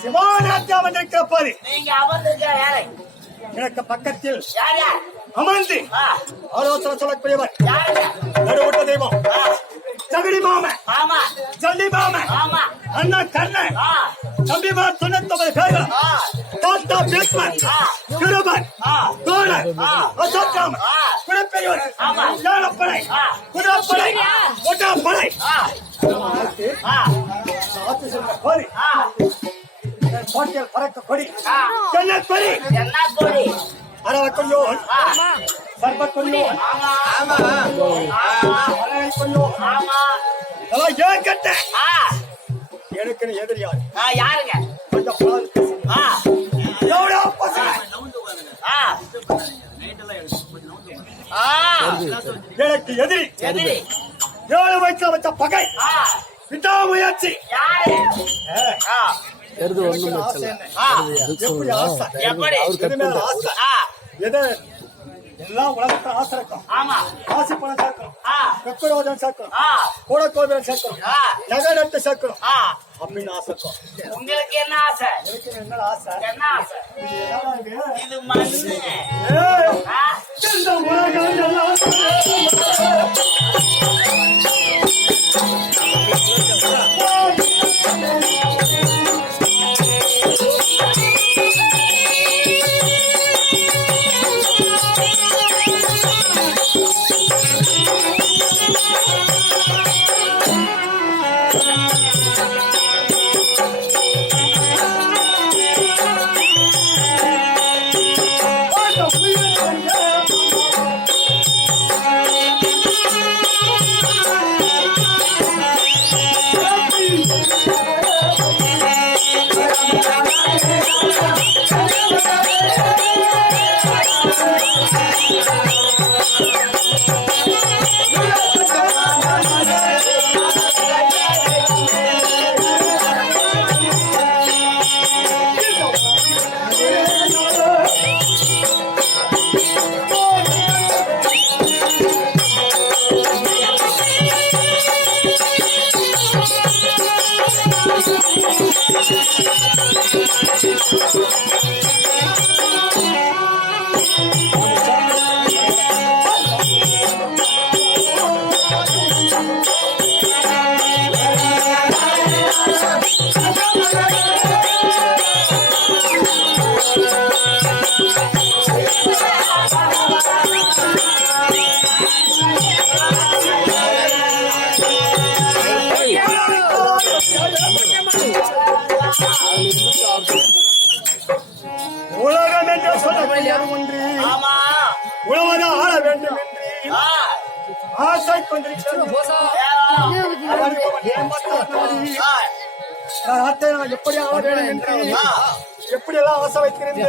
சிவாராஜா வந்திருக்கிற போது நீங்க அமர்ந்திருக்கிற யாரை எனக்கு பக்கத்தில் யார் அமர்ந்து ஆலோசனை சொல்லக்கூடியவர் நடுவுட்ட தெய்வம் சகடி மாமன் ஜல்லி மாமன் அண்ணா கண்ணன் தம்பிமா 99 பேர்கள் தாத்தா பீஸ்மன் கிருபன் தோழர் அசோக்காமன் குடப்பெரியவர் ஞானப்படை குடப்படை ஒட்டாப்படை கோட்டையில் பறக்க கொடி என்ன கொடி அரவ கொடியோன் சர்பத் கொடியோன் ஏன் கட்ட எனக்கு எதிரியாரு யாருங்க எனக்கு எதிரி 7 வயசுல வச்ச பகை விடாமுயற்சி எல்லாம் உலகத்தை ஆசை இருக்கும் ஆசை பணம் சேர்க்கணும் வெப்பரோதம் சேர்க்கணும் கூட கோபுரம் சேர்க்கணும் நகை நட்டு சேர்க்கணும் அப்படின்னு ஆசை இருக்கும். உங்களுக்கு என்ன ஆசை? என்ன ஆசை? என்ன ஆசை? இது மண்ணு உலகம் என்று சொல்ல ஒன்று உழவன ஆள வேண்டும் என்று ஆசை கொண்டிருக்கிறது. எப்படி ஆள வேண்டும் என்று எப்படி எல்லாம் ஆசை வைக்கிறது.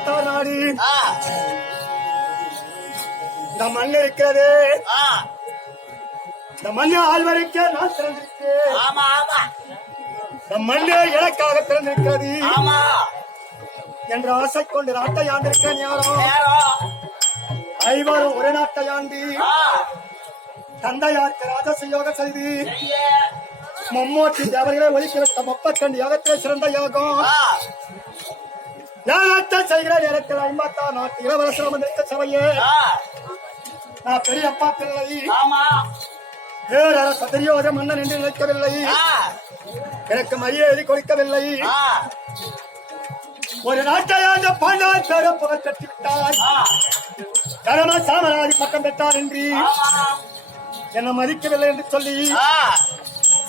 ஐம்பத்தா நாடு இந்த மண் இருக்கிறது. இந்த மண்ணை ஆழ்வரைக்க நான் திறந்திருக்கேன். ஆமா ஆமா இந்த மண்ணே எனக்காக திறந்திருக்கிறது ஆமா என்று ஆசை கொண்டு நாட்டை ஆண்டிருக்கேன். யாரோ நேரம் ஐவரும் ஒரு நாட்டை ஆண்டி தந்தையாருக்கு ராஜசயோகம் செய்து மும்மூர்த்தி தேவர்களை ஒதுக்கிவிட்ட 32 யோகத்திலே சிறந்த யோகம். யாகத்தை செய்கிற நேரத்தில் 56 நாட்டு இளவரசர் வந்திருக்க சபையே நான் பெரியப்பா பிள்ளை ஆமா பேரரச தெரியோத மன்னன் என்று நினைக்கவில்லை. எனக்கு மரியாதை கொடுக்கவில்லை. ஒரு நாட்டையாண்ட பாண்டால் பேர புகழ் கட்டி விட்டார். தரமா சாமராஜ் பட்டம் பெற்றார் என்று என்னை மதிக்கவில்லை என்று சொல்லி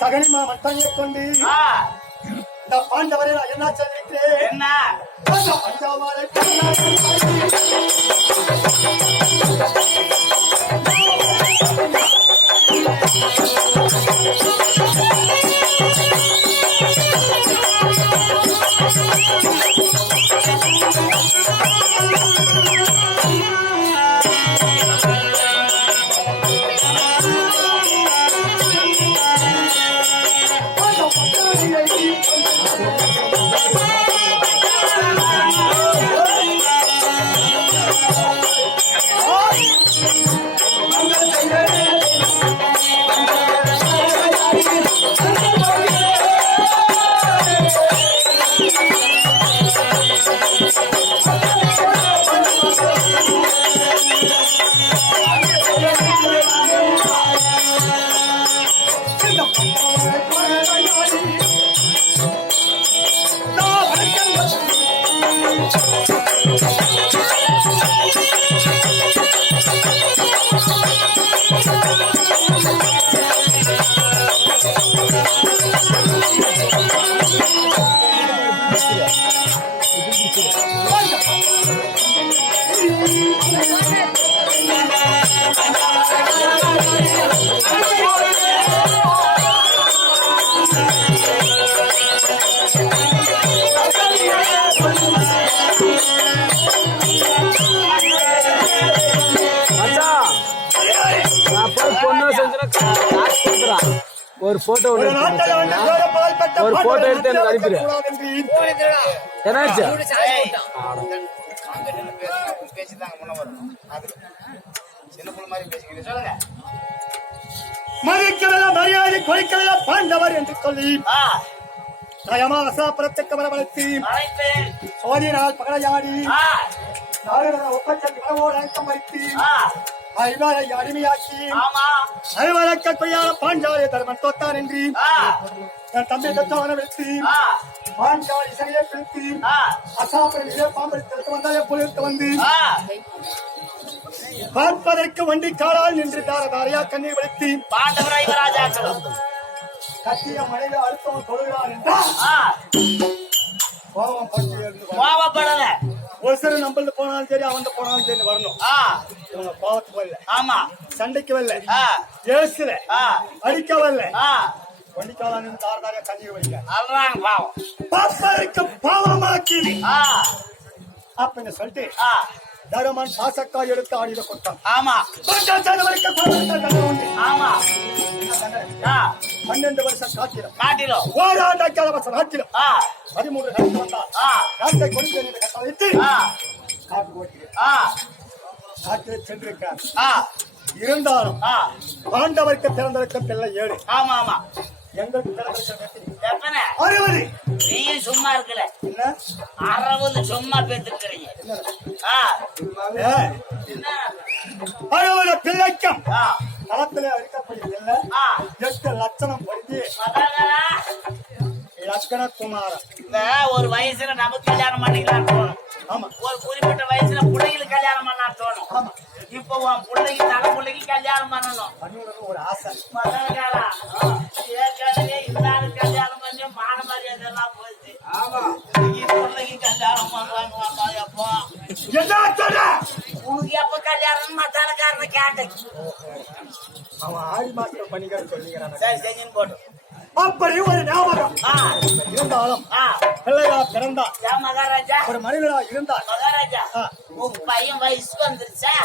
சகனிமா மட்டங்களை கொண்டு இந்த பாண்டவரை நான் என்ன சொல்லிருக்கிறேன். என்ன பஞ்சாமாரை ஒரு போட்டோ எடுத்து எனக்கு அனுப்பிடு. என்னாச்சு மதிக்கவில்லை மரியாதை கொடுக்கவில்லை பாண்டவர் என்று சொல்லி நயமாசாபுரத்துக்கு வரவழைத்து சோதினால் பகலையாடி ஒப்பந்தம் வைத்து ஐவரை அடிமையாக்கி ஐவரக்கூடிய பாஞ்சாலி தர்மன் தோத்தான் என்று என் தம்பி தத்தவனை வைத்து பாஞ்சாலி சிறையை பிடித்து அசாபுரிலே பாம்பெடுத்து வந்தாலே போலிருக்கு வந்து பார்ப்பதற்கு வண்டி காலால் நின்று தாரையா கண்ணீர் வலித்து கத்திய மனைவி அழுத்தம் தொழுகிறார் என்றால் கோவப்படல. ஒரு சில நம்மள்ட்ட போனாலும் சரி அவன் போனாலும் சரி வரணும். இவங்க கோவத்துக்கு வரல, ஆமா சண்டைக்கு வரல, ஏசுல அடிக்க வரல, வண்டிக்கால தாரையா கண்ணீர் வலிக்க பாவம் பார்ப்பதற்கு பாவமாக்கி அப்படின்னு சொல்லிட்டு தருமன் பாசக்காய் எடுத்து ஆடிட கொடுத்தான். ஆமா ஆமா 12 வருஷம் காட்டிலும் ஓராண்டாக்கால வருஷம் காட்டிலும் 13 கட்டி வந்தார். காட்டை கொடுத்து வைத்து காட்டு போட்டு காட்டில் சென்றிருக்கார். இருந்தாலும் பாண்டவருக்கு பிறந்தவருக்கு பிள்ளை 7. ஆமா ஆமா எங்களுக்கு எத்தனை 60. நீயும் சும்மா இருக்கல, என்ன 60 சும்மா பேத்துக்கிறீங்க. 60 பிள்ளைக்கும் களத்திலே அடிக்கப்படவில்லை. 8 லட்சணம் படுத்தி லட்சண குமாரன். ஒரு வயசுல நமக்கு கல்யாணம் பண்ணிக்கலாம் தோணும். ஆமா, ஒரு குறிப்பிட்ட வயசுல பிள்ளைகளுக்கு கல்யாணம் பண்ணா தோணும். ஆமா, இப்ப உன் பிள்ளைக்கு தலை பிள்ளைக்கு கல்யாணம் பண்ணணும் ஒரு ஆசை. மதனகாரா ஏற்கனவே இல்லாத கல்யாணம் பண்ணி மான மரியாதை எல்லாம் போயிடுச்சு. ஆமா, பிள்ளைக்கு கல்யாணம் பண்றாங்க. எப்போ உனக்கு எப்ப கல்யாணம் மதனகாரனை கேட்டேன். அவன் ஆடி மாசம் பண்ணிக்கிற சொல்லிக்கிறான். சரி செஞ்சுன்னு போட்டு அப்படி ஒரு ஞாபகம் ஆ, இருந்தாலும் ஆ. பிள்ளையா பிறந்தார், யா மகாராஜா, ஒரு மனிதனா இருந்தார். மகாராஜா, ஆ. உன் பையன் வயசுக்கு வந்துருச்சா?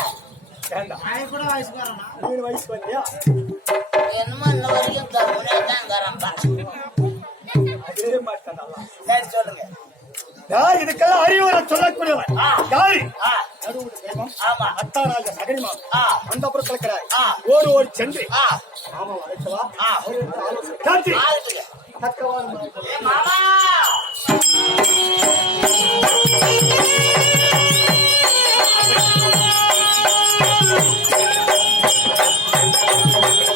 வேண்டாம், கூட வயசுக்கு வரணும். 7 வயசு வந்தியா? என்னமோ இன்ன வரைக்கும் கம்முனே தான் கரம்பா. அதே மாட்டான் நல்லா. சரி சொல்லுங்க. யார் இதுக்கெல்லாம் அறிவுரை சொல்லக்கூடியவன்? ஆ. யாரு? ஆ, நடுவுல தெய்வம், ஆமா. அத்தாராஜ சகனிமான் ஆ, அந்த புறம் கிடக்கிறாய். ஆ. ஓடி சென்று ஆ, மாமா அழைச்சவா, ஆ. அவரிடத்தில் ஆலோசனை கேட்டு ஆகுதுங்க. தக்கவாறு ஏ மாமா